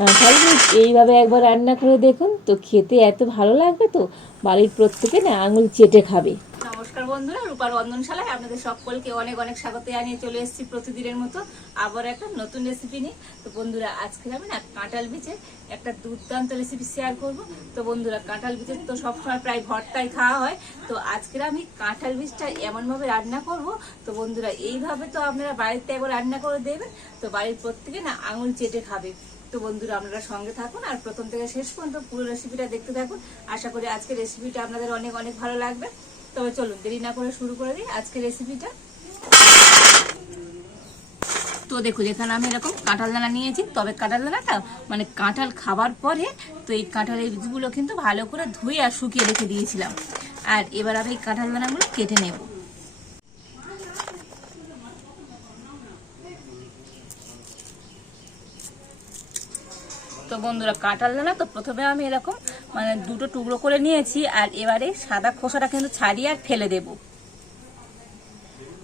বীজ এইভাবে একবার রান্না করে দেখুন। তো খেতে এত ভালো লাগবে তো, বাড়ির প্রত্যেকে না আঙুল চেটে খাবে। নমস্কার বন্ধুরা, রূপার রন্ধনশালায় আপনাদের সকলকে অনেক অনেক স্বাগত জানিয়ে চলে এসেছি প্রতিদিনের মতো আবার একটা নতুন রেসিপি নিয়ে। তো বন্ধুরা, আজকে আমি না কাঁঠাল বীজের একটা দুর্দান্ত রেসিপি শেয়ার করব। তো বন্ধুরা, কাঁঠাল বীজের তো সবসময় প্রায় ভর্তাই খাওয়া হয়। তো আজকে আমি কাঁঠাল বীজটা এমনভাবে রান্না করব। তো বন্ধুরা, এইভাবে তো আপনারা বাড়িতে একবার রান্না করে দেবেন। তো বাড়ির প্রত্যেকে না আঙুল চেটে খাবে। তো বন্ধুরা, আপনারা সঙ্গে থাকুন আর প্রথম থেকে শেষ পর্যন্ত পুরো রেসিপিটা দেখতে থাকুন। আশা করি আজকের রেসিপিটা আপনাদের অনেক অনেক ভালো লাগবে। তবে চলুন, দেরি না করে শুরু করে দিই আজকের রেসিপিটা তো দেখুন, এখানে আমি এরকম কাঁঠাল দানা নিয়েছি। তবে কাঁঠাল দানাটা মানে কাঁঠাল খাবার পরে, তো এই কাঁঠালের বীজগুলো কিন্তু ভালো করে ধুয়ে আর শুকিয়ে রেখে দিয়েছিলাম। আর এবার আমি এই কাঁঠাল দানাগুলো কেটে নেব। বন্ধুরা কাঁঠাল দানা তো প্রথমে আমি এরকম মানে দুটো টুকরো করে নিয়েছি আর এবারে সাদা খোসাটা কিন্তু ছাড়িয়ে আর ফেলে দেব।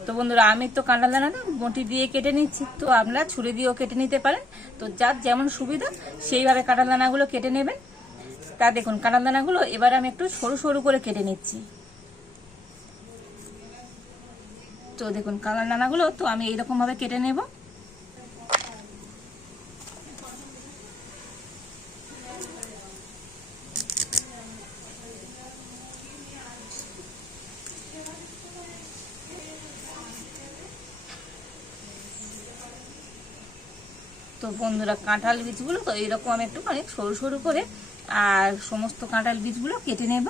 তো বন্ধুরা, আমি তো কাঁঠাল দানাটা বটি দিয়ে কেটে নিচ্ছি, তো আপনারা ছুরি দিয়েও কেটে নিতে পারেন। তো যার যেমন সুবিধা, সেইভাবে কাঁঠাল দানাগুলো কেটে নেবেন। তা দেখুন, কাঁঠাল দানাগুলো এবার আমি একটু সরু সরু করে কেটে নিচ্ছি। তো দেখুন, কাঁঠাল দানাগুলো তো আমি এইরকম ভাবে কেটে নেব। তো বন্ধুরা কাঁঠাল বীজগুলো তো এইরকম আমি একটু অনেক সরু সরু করে আর সমস্ত কাঁঠাল বীজগুলো কেটে নেব।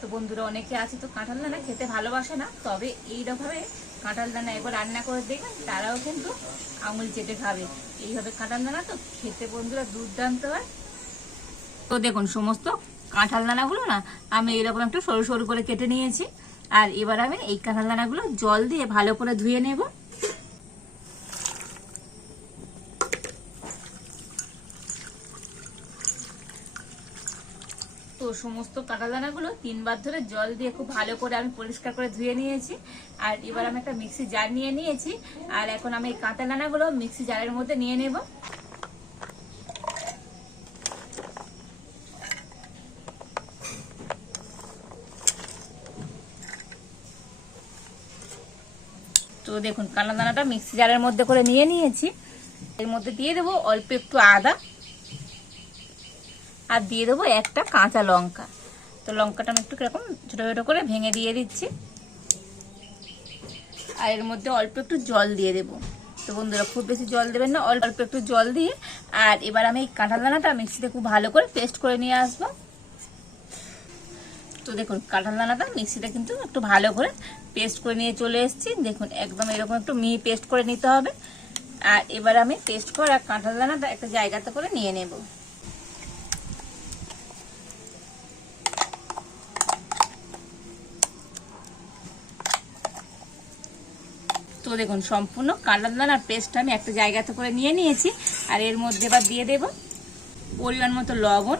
তো বন্ধুরা অনেকে আছে তো কাঁঠাল দানা খেতে ভালোবাসে না, তবে এইরকমভাবে কাঁঠাল দানা একবার রান্না করে দেখবেন, তারাও কিন্তু আঙুল চেটে খাবে। এইভাবে কাঁঠাল দানা তো খেতে বন্ধুরা দুর্দান্ত হয়। তো দেখুন, সমস্ত কাঁঠাল দানাগুলো না আমি এরকম একটু সরু সরু করে কেটে নিয়েছি। আর এবার আমি এই কাঁঠাল দানাগুলো জল দিয়ে ভালো করে ধুয়ে নেব। সমস্ত কাঁটাদানাগুলো তিনবার ধরে জল দিয়ে খুব ভালো করে আমি পরিষ্কার করে ধুয়ে নিয়েছি। আর এবার আমি একটা মিক্সি জার নিয়ে নিয়েছি। আর এখন আমি এই দানাগুলো মিক্সি জারের মধ্যে নিয়ে নেব। তো দেখুন কাঁটা দানাটা মিক্সি জারের মধ্যে করে নিয়ে নিয়েছি। এর মধ্যে দিয়ে দেবো অল্প একটু আদা। আর দিয়ে দেবো একটা কাঁচা লঙ্কা। তো লঙ্কাটা আমি একটু কীরকম ছোটো ছোটো করে ভেঙে দিয়ে দিচ্ছি। আর এর মধ্যে অল্প একটু জল দিয়ে দেবো। তো বন্ধুরা, খুব বেশি জল দেবেন না, অল্প অল্প একটু জল দিয়ে। আর এবার আমি এই কাঁঠাল দানাটা মিক্সিতে খুব ভালো করে পেস্ট করে নিয়ে আসব। তো দেখুন, কাঁঠাল দানাটা মিক্সিতে কিন্তু একটু ভালো করে পেস্ট করে নিয়ে চলে এসেছি। দেখুন, একদম এরকম একটু মিহি পেস্ট করে নিতে হবে। আর এবার আমি পেস্ট করা কাঁঠাল দানাটা একটা জায়গাতে করে নিয়ে নেব। তো দেখুন, সম্পূর্ণ কাঁঠাল দানার পেস্ট আমি একটা জায়গাতে করে নিয়ে নিয়েছি। আর এর মধ্যে এবার দিয়ে দেব পরিমাণ মতো লবণ,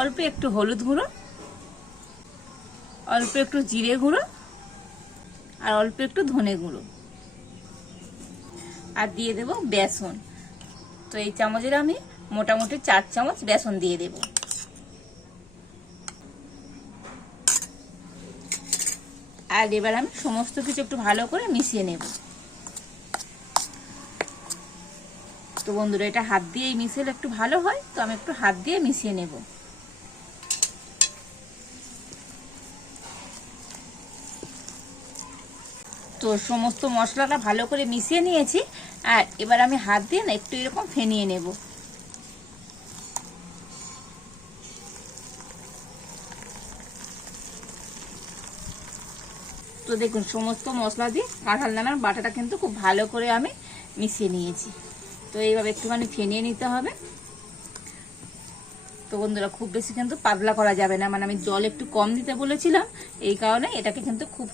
অল্প একটু হলুদ গুঁড়ো, অল্প একটু জিরে গুঁড়ো, আর অল্প একটু ধনে গুঁড়ো। আর দিয়ে দেব বেসন। তো এই চামচের আমি মোটামুটি চার চামচ বেসন দিয়ে দেবো। আর এবার আমি সমস্ত কিছু একটু ভালো করে মিশিয়ে নেব। তো বন্ধুরা, এটা হাত দিয়েই মিশিয়ে একটু ভালো হয়, তো আমি একটু হাত দিয়ে মিশিয়ে নেব। তো সমস্ত মশলাটা ভালো করে মিশিয়ে নিয়েছি, আর এবার আমি হাত দিয়ে না একটু এরকম ফেনিয়ে নেব। তো দেখুন, সমস্ত মশলা দিয়ে কাঁঠাল দানার বাটাটা কিন্তু খুব ভালো করে আমি মিশিয়ে নিয়েছি। তো এইভাবে একটুখানি ফেনিয়ে নিতে হবে। তো বন্ধুরা, খুব বেশি কিন্তু পাতলা করা যাবে না। মানে আমি জল একটু কম দিতে বলেছিলাম, এই কারণে এটাকে কিন্তু খুব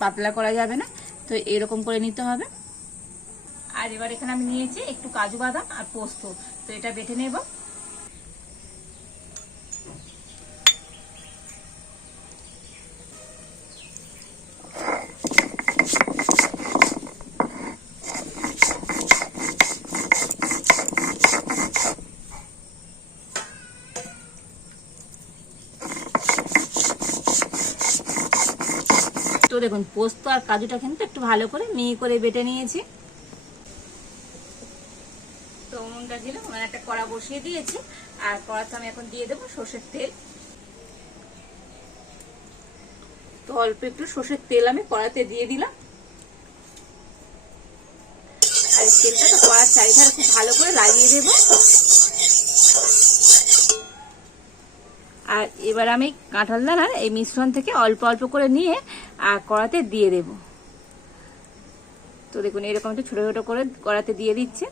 পাতলা করা যাবে না। তো এরকম করে নিতে হবে। আর এবার এখানে আমি নিয়েছি একটু কাজু বাদাম আর পোস্ত। তো এটা বেটে নেব। দেখুন, পোস্ত আর কাজুটা কিন্তু একটু ভালো করে মিহি করে বেটে নিয়েছি। তো উনুনটা দিলাম উনানে একটা কড়া বসিয়ে দিয়েছি। আর কড়াতে আমি এখন দিয়ে দেবো সর্ষের তেল। তো অল্প একটু সর্ষের তেল আমি কড়াতে দিয়ে দিলাম। আর তেলটা তো কড়ার চারিধারে খুব ভালো করে লাগিয়ে দেবো। আর এবার আমি কাঁঠাল দানার এই মিশ্রণ থেকে অল্প অল্প করে নিয়ে আর কড়াতে দিয়ে দেব। তো দেখুন, এরকম একটু ছোটো ছোটো করে কড়াতে দিয়ে দিচ্ছে।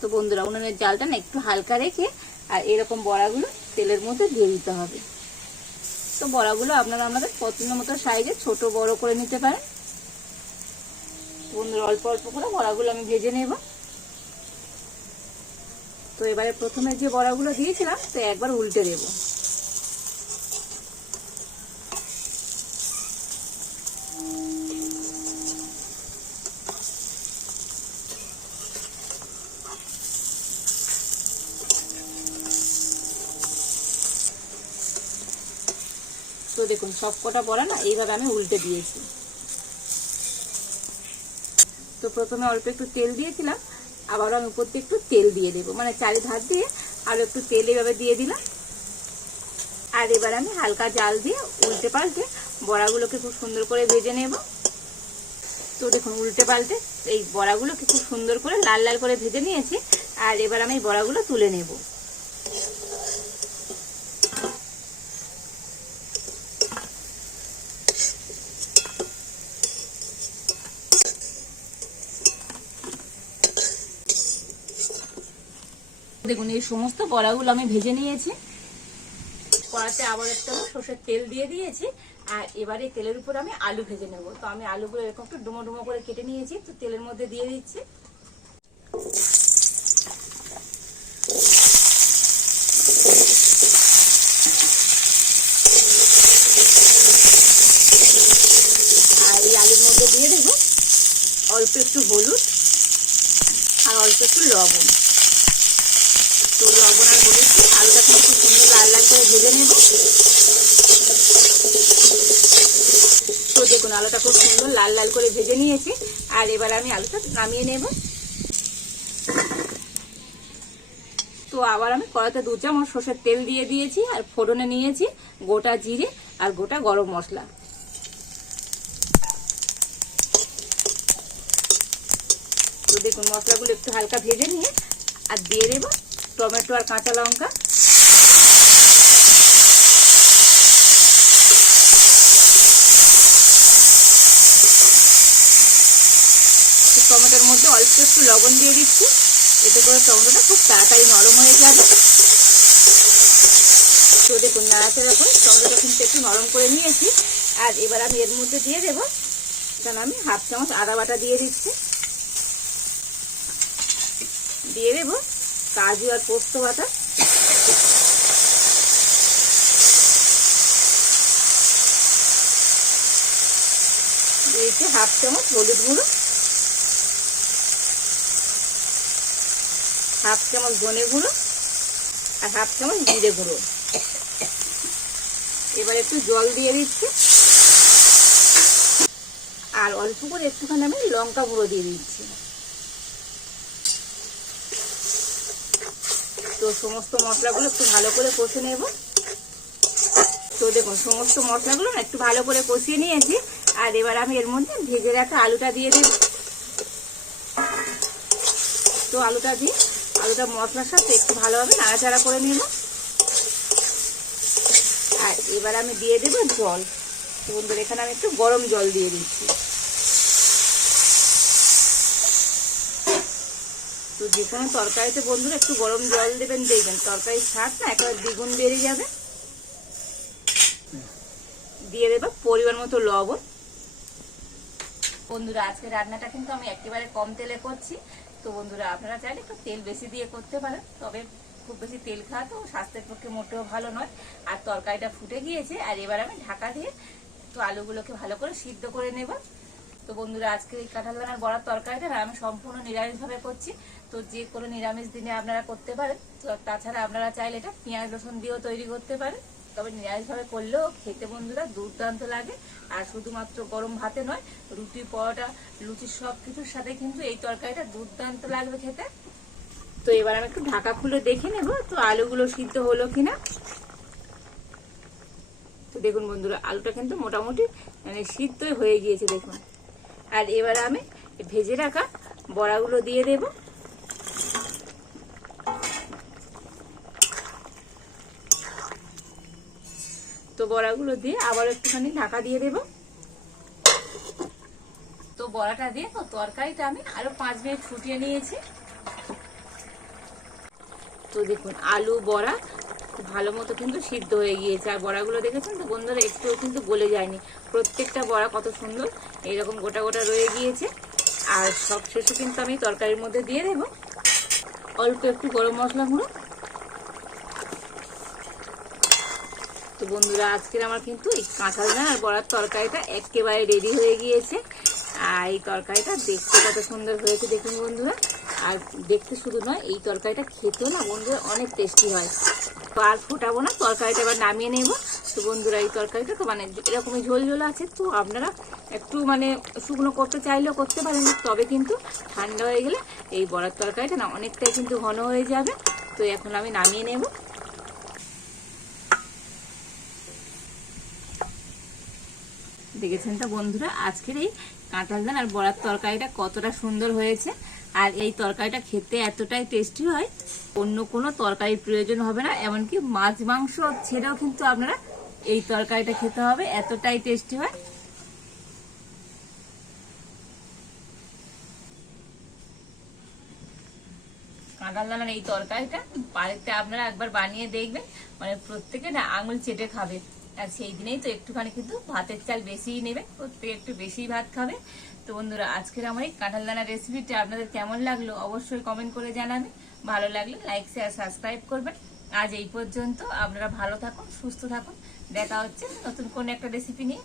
তো বন্ধুরা, উনুনের জালটা না একটু হালকা রেখে আর এরকম বড়াগুলো তেলের মধ্যে দিয়ে দিতে হবে। তো বড়াগুলো আপনারা আমাদের পছন্দ মতো সাইজে ছোট বড় করে নিতে পারেন। বন্ধুরা, অল্প অল্প করে বড়াগুলো আমি ভেজে নেব। তো এবারে প্রথমে যে বড়াগুলো দিয়েছিলাম, তো একবার উল্টে দেব। তো দেখুন সব কটা বড়া না, এইভাবে আমি উল্টে দিয়েছি। তো প্রথমে অল্প একটু তেল দিয়েছিলাম আবারও আমি উপর দিয়ে একটু তেল দিয়ে দেবো। মানে চারি ধার দিয়ে আরও একটু তেল এভাবে দিয়ে দিলাম। আর এবার আমি হালকা জাল দিয়ে উল্টে পাল্টে বড়াগুলোকে খুব সুন্দর করে ভেজে নেব। তো দেখুন, উল্টে পাল্টে এই বড়াগুলোকে খুব সুন্দর করে লাল লাল করে ভেজে নিয়েছি। আর এবার আমি বড়াগুলো তুলে নেব। দেখুন, এই সমস্ত বড়াগুলো আমি ভেজে নিয়েছি। কড়াতে আবার একটা সর্ষের তেল দিয়ে দিয়েছি, আর এবারে তেলের উপর আমি আলু ভেজে নেব। তো আমি আলুগুলো এরকম একটু ডুমো ডুমো করে কেটে নিয়েছি, তো তেলের মধ্যে দিয়ে দিচ্ছি। আর এই আলুর মধ্যে দিয়ে দেব অল্প একটু হলুদ আর অল্প একটু লবণ। তো লবণ আর হলুদ আলুটা কিন্তু খুব সুন্দর লাল লাল করে ভেজে নেব। তো দেখুন, আলুটা খুব সুন্দর লাল লাল করে ভেজে নিয়েছি। আর এবার আমি আলুটা নামিয়ে নেব। তো আবার আমি কড়াতে দু চামচ সর্ষের তেল দিয়ে দিয়েছি আর ফোড়নে নিয়েছি গোটা জিরে আর গোটা গরম মশলা। তো দেখুন, মশলাগুলো একটু হালকা ভেজে নিয়ে আর দিয়ে দেবো। টমেটো আর কাঁচা লঙ্কা। টমেটোর মধ্যে অল্প একটু লবণ দিয়ে দিচ্ছি। এতে করে টমেটোটা খুব তাড়াতাড়ি নরম হয়ে যাবে। তো দেখুন, নাড়াচাড়া করে টমেটোটা কিন্তু একটু নরম করে নিয়েছি। আর এবার আমি এর মধ্যে দিয়ে দেবো। কারণ আমি হাফ চামচ আদা বাটা দিয়ে দিচ্ছি। দিয়ে দেবো কাজু আর পোস্ত বাটা। দিয়েছি হাফ চামচ হলুদ গুঁড়ো। হাফ চামচ ধনে গুঁড়ো আর হাফ চামচ জিরে গুঁড়ো। এবার একটু জল দিয়ে দিচ্ছি। আর অল্প করে একটুখানি আমি লঙ্কা গুঁড়ো দিয়ে দিচ্ছি। সমস্ত মশলাগুলো একটু ভালো করে কষে নেব। তো দেখুন, সমস্ত মশলাগুলো না একটু ভালো করে কষিয়ে নিয়েছি। আর এবার আমি এর মধ্যে ভেজে রাখা আলুটা দিয়ে দেব। তো আলুটা দিয়ে, আলুটা মশলার সাথে একটু ভালোভাবে নাড়াচাড়া করে নেব। আর এবার আমি দিয়ে দেবো জল। বন্ধুরা, এখানে আমি একটু গরম জল দিয়ে দিচ্ছি। তো যে কোনো তরকারিতে বন্ধুরা একটু গরম জল দেবেন, দেখবেন তরকারির স্বাদ না একবার দ্বিগুণ বেড়ে যাবে। দিয়ে দেবো পরিমাণ মতো লবণ। বন্ধুরা, আজকে রান্নাটা কিন্তু আমি একেবারে কম তেলে করছি। তো বন্ধুরা, আপনারা চাইলে একটু তেল বেশি দিয়ে করতে পারেন, তবে খুব বেশি তেল খাওয়া তো স্বাস্থ্যের পক্ষে মোটেও ভালো নয়। আর তরকারিটা ফুটে গিয়েছে, আর এবার আমি ঢাকা দিয়ে তো আলুগুলোকে ভালো করে সিদ্ধ করে নেব। তো বন্ধুরা, আজকে এই কাঁঠাল দানার বড়ার তরকারিটা আমি সম্পূর্ণ নিরামিষভাবে করছি। তো যে কোনো নিরামিষ দিনে আপনারা করতে পারেন। তো তাছাড়া আপনারা চাইলে এটা পেঁয়াজ রসুন দিয়েও তৈরি করতে পারেন। তবে নিরামিষভাবে করলেও খেতে বন্ধুরা দুর্দান্ত লাগে। আর শুধুমাত্র গরম ভাতে নয়, রুটি, পরোটা, লুচি সব কিছুর সাথে কিন্তু এই তরকারিটা দুর্দান্ত লাগবে খেতে। তো এবার আমি একটু ঢাকা খুলে দেখে নেব, তো আলুগুলো সিদ্ধ হলো কিনা। তো দেখুন বন্ধুরা, আলুটা কিন্তু মোটামুটি মানে সিদ্ধই হয়ে গিয়েছে দেখুন। আর এবার আমি ভেজে রাখা বড়াগুলো দিয়ে দেব। তো বড়াগুলো দিয়ে আবার একটুখানি ঢাকা দিয়ে দেব। তো বড়াটা দিয়ে তো তরকারিটা আমি আরও পাঁচ মিনিট ফুটিয়ে নিয়েছি। তো দেখুন, আলু, বড়া খুব ভালো মতো কিন্তু সিদ্ধ হয়ে গিয়েছে। আর বড়াগুলো দেখেছেন তো, বন্ধুরা, একটুও কিন্তু গলে যায়নি। প্রত্যেকটা বড়া কত সুন্দর, এইরকম গোটা গোটা রয়ে গিয়েছে। আর সব শেষে কিন্তু আমি তরকারির মধ্যে দিয়ে দেবো। অল্প একটু গরম মশলা গুঁড়ো। তো বন্ধুরা, আজকের আমার কিন্তু এই কাঁঠাল দানা আর বড়ার তরকারিটা একেবারে রেডি হয়ে গিয়েছে। আর এই তরকারিটা দেখতে কত সুন্দর হয়েছে দেখুন বন্ধুরা। আর দেখতে শুধু নয়, এই তরকারিটা খেতেও না বন্ধুরা অনেক টেস্টি হয়। তো আর ফোটাবো না, তরকারিটা এবার নামিয়ে নেব। তো বন্ধুরা, এই তরকারিটা তো মানে এরকমই ঝোল ঝোল আছে, তো আপনারা একটু মানে শুকনো করতে চাইলেও করতে পারেন। তবে কিন্তু ঠান্ডা হয়ে গেলে এই বড়ার তরকারিটা না অনেকটাই কিন্তু ঘন হয়ে যাবে। তো এখন আমি নামিয়ে নেব। দেখেছেন তো বন্ধুরা? আজকের এই কাঁঠাল দান আর বড়ার তরকারিটা কতটা সুন্দর হয়েছে আর এই তরকারিটা খেতে এতটাই টেস্টি হয়, অন্য কোনো তরকারির প্রয়োজন হবে না, এমনকি মাছ মাংস ছেড়েও কিন্তু আপনারা এই তরকারিটা খেতে হবে, এতটাই টেস্টি হয়। কাঁঠাল দানার এই তরকারিটা বাড়িতে আপনারা একবার বানিয়ে দেখবেন মানে প্রত্যেকে না আঙুল চেটে খাবে। আর সেই দিনেই তো একটুখানি কিন্তু ভাতের চাল বেশিই নেবে, প্রত্যেকে একটু বেশি ভাত খাবে। তো বন্ধুরা, আজকের আমার এই কাঁঠাল দানা রেসিপিটা আপনাদের কেমন লাগল অবশ্যই কমেন্ট করে জানাবে ভালো লাগলে লাইক শেয়ার সাবস্ক্রাইব করবেন। আজ এই পর্যন্ত আপনারা ভালো থাকুন, সুস্থ থাকুন। দেখা হচ্ছে নতুন কোন একটা রেসিপি নিয়ে।